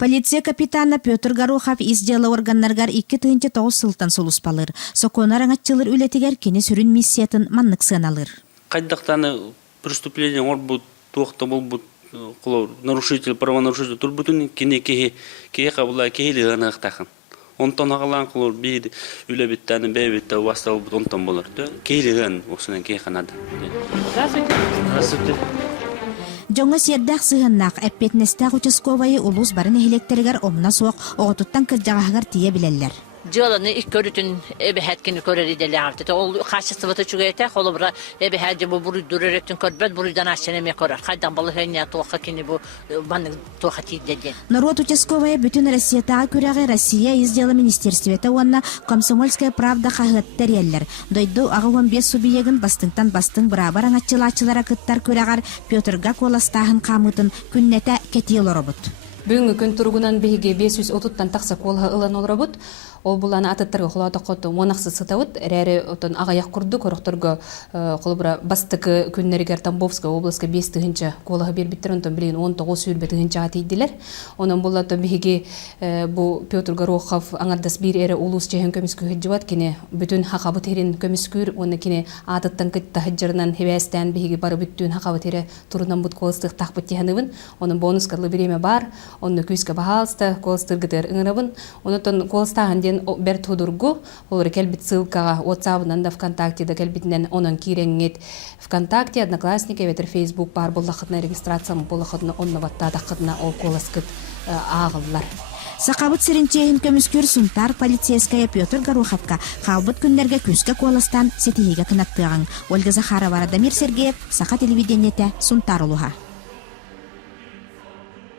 Полиция капитана Петр Горохов из дела органнаргар 2-9 сылтан солуспалыр. Соконар аңатчылыр үлетигер кені сүрін миссиятын маннык сыналыр. Қайдақтаны преступление орбут, тоқта болбут, нарушитель, правонарушитель, турбутын кене кеге қабылай кеге ғанақтақын. Онтан ағалан қылыр бейді үлебеттәні бәйбетті васта болбут онтан болыр. Кеге ған осынан кеге қанады. Здравствуйте. Жоңа сердақ сығыннақ әппетнестақ участковайы улус барын эхелектергер омна соқ оғытуттан кыржағағар тие білелер. Жоланы көрүтүн эбехеткини көрөр иделярды. Ол кашысыбыты чугайта, холобра эбехеди бу буру дүрөрөтүн көрбөт, бурудан ашченеме көрөр. Кайдан балы хenya тоха кини бу банны тоха тиддеген. Народ участковая бүтүн Россиятага күрәгә Россия из дела министерствета уанна Комсомольская правда хагыттар яллар. Дойду ага 15 субъегин бастыңтан бастың брабар аңатчылачылара кыттар күрәгәр Петрга коластахын камытын күннәтә кетиел робот. Бүгүнкү күн тургунан биһиги 530-тан такса колха ылан олробут. Ол буланы атыттарга холата коту монаксы сытабыт. Рәре отон агаяк курду корокторго колбра бастыкы күннәргә Тамбовская областка 5-тыгынча колха бербиттер онтон билен 19 сүрбетыгынча атыйдилар. Онун буллаты биһиги бу Петр Горохов аңардас бир эре улус чехен көмүскө хыжбат кине бүтүн хакабы терин көмүскүр оны кине атыттан кытта хыжырынан хебестен биһиги бары бүттүн хакабы тере турунан бут колстык такпыт тиханыбын. Онун бонуска биреме бар. Онны күскә баһалста колстыргытыр ыңырабын. Онутон колстаган бер тодургу олар келбит ссылкага WhatsApp-нан да ВКонтакте-да келбитнен онон киреңет ВКонтакте, Одноклассники, ветер Facebook бар боллахытна регистрациям боллахытна онны ваттадахытна ол коласкыт агыллар. Сақабыт сиринчейін көміскүр сунтар полицейская Петр Гороховка қалбыт күнлерге күске коластан сетихиге кынаттыған. Ольга Захарова, Радамир Сергеев, Сақа телевидениете, Сунтар улуға.